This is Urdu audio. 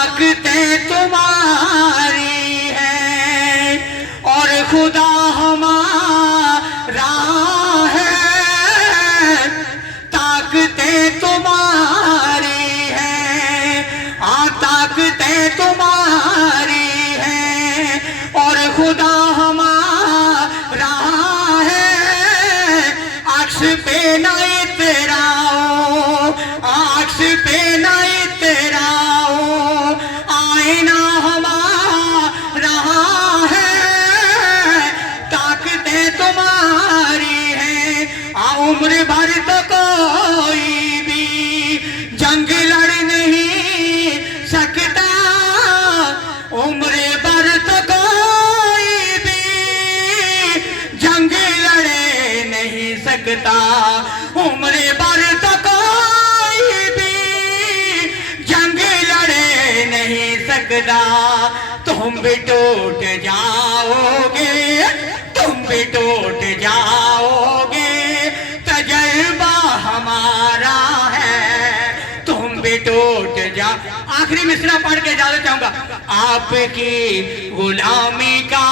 طاقتیں تمہاری ہیں اور خدا ہمارا ہے، طاقتیں تمہاری ہیں، طاقتیں تمہاری ہیں اور خدا ہمارا ہے، عکس پہ نہ اتراؤ، عکس پہ نہ اتراؤ، آئینہ ہمارا ہے، طاقتیں تمہاری ہیں، عمر بھر تو کوئی بھی جنگ لڑ نہیں سکتا، عمر بھر تو کوئی بھی جنگ لڑے نہیں سکتا، عمر بھر تو کوئی بھی جنگ لڑے نہیں سکتا، تم بھی ٹوٹ جاؤ گے، تم بھی ٹوٹ جاؤ گے، تجربہ ہمارا ہے، تم بھی ٹوٹ جاؤ۔ آخری مصرعہ پڑھ کے اجازت چاہوں گا۔ آپ کی غلامی کا